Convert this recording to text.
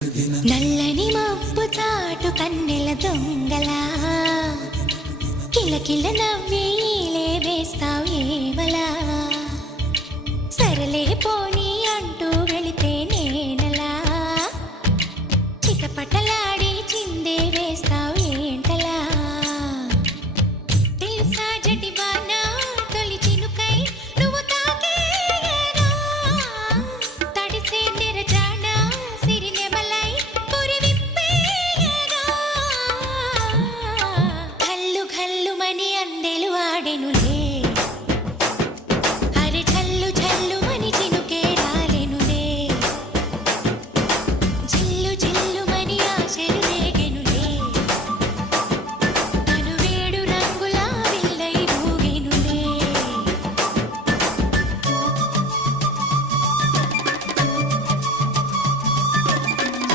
నల్లని మబ్బు చాటు కన్నెల దొంగలా కిలకిల నవ్వి వేస్తావు ఏమలా సరలే పోని